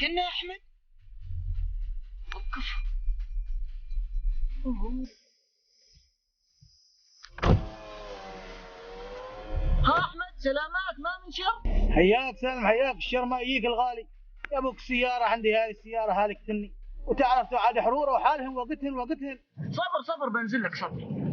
كنا يا احمد. وقف. ها احمد، سلامات، ما من شر؟ حياك سالم، حياك. الشر ما يجيك الغالي. يا ابوك السيارة عندي، هذه السيارة هالكتني، وتعرف عاد حرورة وحالهم وقتهن. صبر بنزل لك، صبر.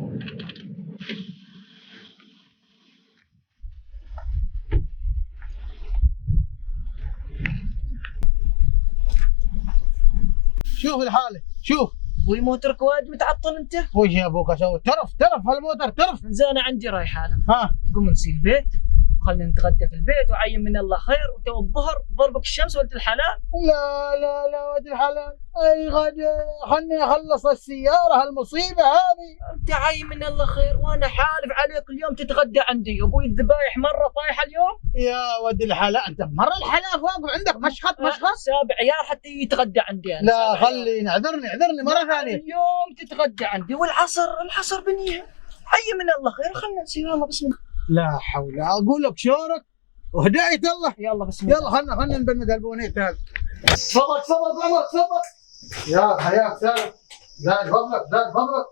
شوف الحالة، شوف. والموترك وايد متعطل انت؟ وش يا ابوك اسوي؟ ترف هالموتر ترف. زين انا عندي رايحه انا. ها، قوم نسي البيت، خلينا نتغدى في البيت وعين من الله خير، وتو الظهر ضربك الشمس ولد الحلال. لا ولد الحلال، اي غدا خلني اخلص السيارة هالمصيبة هذه. انت عين من الله خير، وانا حالف عليك اليوم تتغدى عندي. ابوي الذبايح مره طايحه اليوم. يا ولد الحلال، انت مرة الحلال واقف عندك مشخط. 7 عيال حتى يتغدى عندي انا. لا خليني، اعذرني مرة ثانية. اليوم تتغدى عندي، والعصر بنيها. عين من الله خير، خلنا نسير. يلا بسم الله. لا حول، اقول لك شورك وهداية الله. يلا بسم الله. يلا خلنا نبند البونيت هذا. تفضل عمر، تفضل. يا حياك سالم، زاد فضلك.